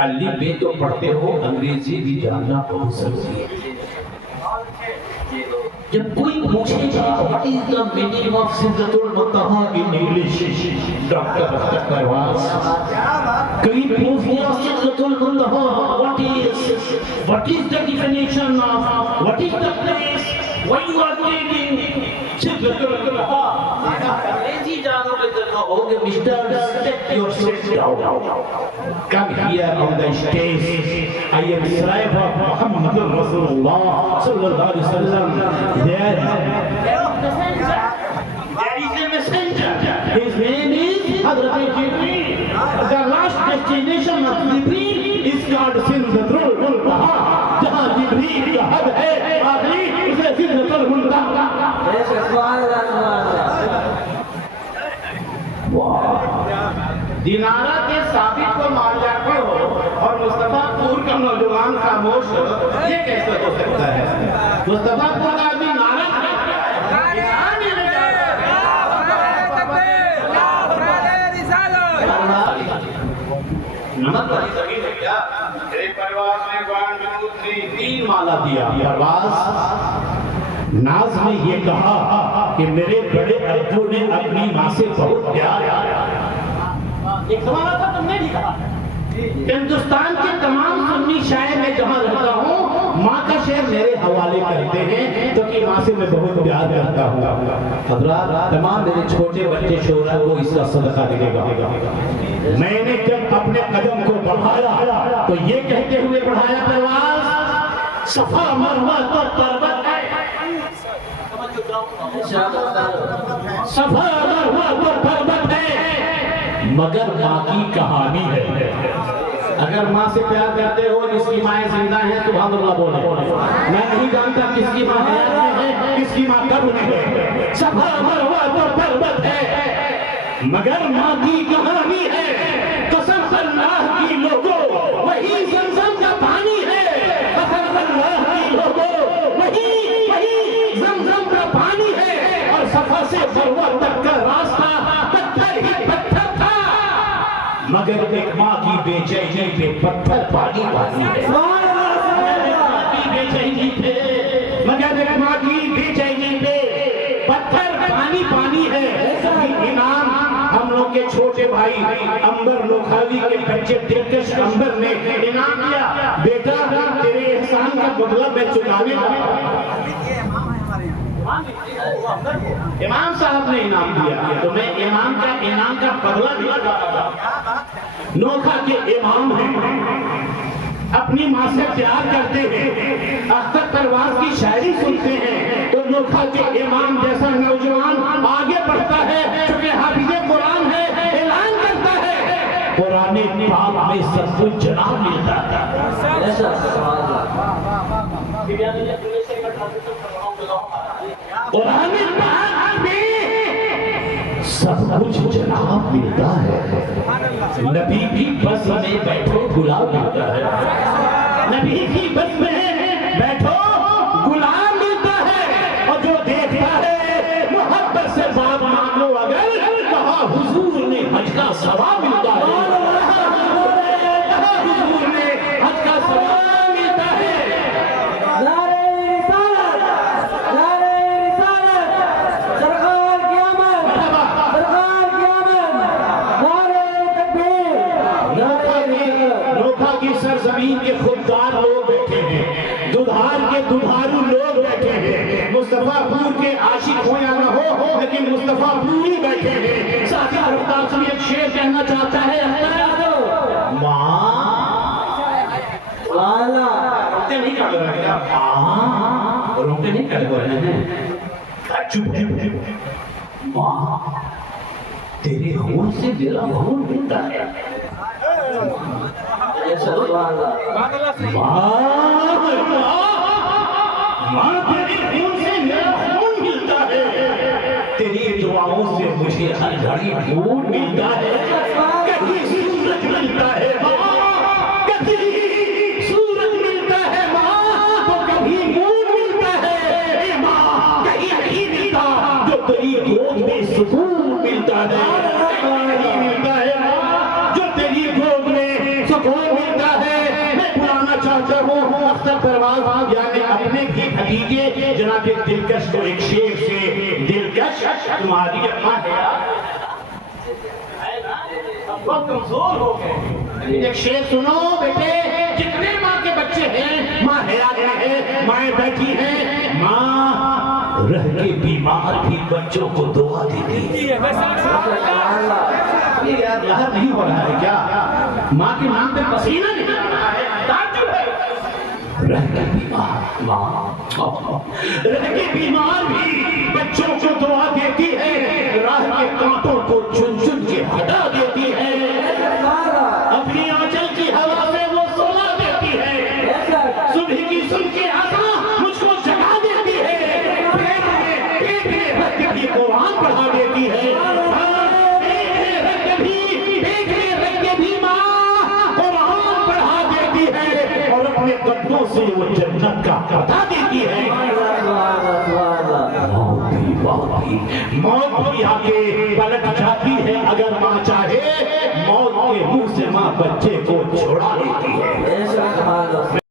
अली बे तो पढ़ते हो, अंग्रेजी भी जानना बहुत जरूरी है। जब कोई पूछेगा what is the meaning of सिदरतुल मुंतहा इन इंग्लिश, डॉक्टर परवाज़ कभी पूछ लिया सिदरतुल मुंतहा what is the definition of, what is the place why you are taking सिदरतुल मुंतहा, अंग्रेजी जानोगे तो कहोगे mister step yourself down, come here on the stage, I am slave of Muhammad रसूलुल्लाह सल्लल्लाहु अलैहि वसल्लम। There is a messenger. His name is Hazrat Jibreel. The last destination of Jibreel is called Sidratul Muntaha. जहाँ जिब्रील का हद है आखिरी उसे सिदरतुल मुंतहा। दिनारा के साबित को मान जाते हो और मुस्तफापुर का नौजवान खामोश हो, ये कैसे हो सकता है? मुस्तफापुर का आदमी नारा नमक वाली जमीन है क्या? मेरे परवाज़ ने 3 माला दिया। परवाज़ नाज ने ये कहा कि मेरे बड़े अब्बू ने अपनी माँ से बहुत प्यार, एक सवाल था तुमने भी कहा। हिंदुस्तान के तमाम सुन्नी शायर में जहाँ रहता हूँ माँ का शेर मेरे हवाले करते हैं, तो कि माँ से मैं बहुत प्यार करता हूँ। हज़रात तमाम मेरे छोटे बच्चे शोरा को इसका सदका देगा। मैंने जब अपने कदम को बढ़ाया तो ये कहते हुए बढ़ाया परवाज़ सफा मरवा तो पर्वत है, सफा मरवा तो पर्वत है, मगर माँ की कहानी है। अगर माँ से प्यार करते हो, जिसकी माएँ जिंदा हैं सुभान अल्लाह बोले। मैं नहीं जानता किसकी माँ हयात में है, किसकी माँ कब्र में है। सफा मरवा तो पर्वत है, मगर माँ की कहानी है। कसम अल्लाह की लोगों वही ज़मज़म का पानी है, कसम अल्लाह की लोगों वही ज़मज़म का पानी है। और सफा से मरवा तक का रास्ता पत्थर ही पत्थर था, मगर एक माँ की बेचैनी पे पत्थर पानी पानी है। बेचैनी पे मगर एक माँ की बेचैनी पे पत्थर पानी पानी है। इनाम हम लोग के छोटे भाई अंबर लोखाली के बच्चे दिलकश अंबर ने इनाम दिया, बेटा तेरे एहसान का बदला मैं चुकाने वाला। इमाम साहब ने इनाम दिया तो मैं इनाम का बदला भी लगा। नोखा के इमाम हैं, अपनी माँ से प्यार करते हैं, अख्तर परवाज़ की शायरी सुनते हैं, तो नोखा के इमाम जैसा नौजवान आगे बढ़ता है, क्योंकि हाफिज़े कुरान है, ऐलान करता है कुरान पाक में सब कुछ जनाब मिलता है। कुरान पाक में सब कुछ जनाब मिलता है। नबी की बस में बैठो गुलाब मिलता है, नबी की बस में बैठो गुलाब मिलता है। और जो देखता है मोहब्बत से बात मानो, अगर कहा हुजूर ने हज का सवाब मिलता है, हुजूर ने हज का सवाब मिलता है। सरजमीन के खुददार लोग बैठे हैं, दुधार के दुधारू लोग बैठे हैं, मुस्तफापुर के आशिक हो या ना हो, लेकिन मुस्तफापुर ही बैठे हैं। साथी रफ्तार से एक शेर कहना चाहता है, रोटे नहीं कर रहे हैं, रोटे नहीं कर रहे हैं, चुप चुप माँ तेरे खून से मेरा खून मिलता है। माँ तेरे खून से मेरा खून मिलता है, तेरी दुआओं से मुझे हर घड़ी खून मिलता है। कभी सूरज मिलता है माँ, कभी सूरज मिलता है माँ, तो कभी मून मिलता है माँ, कहीं नहीं मिलता जो तेरी गोद में सुकून मिलता है, कहीं मिलता है माँ जो तेरी गोद में सुकून मिलता है। चाहता हूँ अख्तर परवाज यानी अपने की भतीजे जनाब दिलकश को एक शेर से, दिलकश तुम्हारी अम्मा है बहुत कमजोर हो गए, एक शेर सुनो बेटे। जितने माँ के बच्चे हैं माँ हयात है, माएँ बैठी हैं, माँ रह के बीमार भी बच्चों को दुआ देती है। यार लहर नहीं हो रहा है क्या? माँ के नाम पे पसीना निकल रहा है, ताज्जुब है। रह के बीमार माँ रह के बीमार भी बच्चों को दुआ देती है, राह के कांटों को चुन चुन के हटा देती है, अपनी आंचल की हवा से वो सोला देती है, सुबह की सुन के आसा मुझको जगा देती है, पेट में रख के भी कुरान पढ़ा देती है, कदमों से वो जन्नत का बता देती है। मौत भी आके पलट जाती है अगर माँ चाहे, मौत के मुंह से माँ बच्चे को छुड़ा देती है।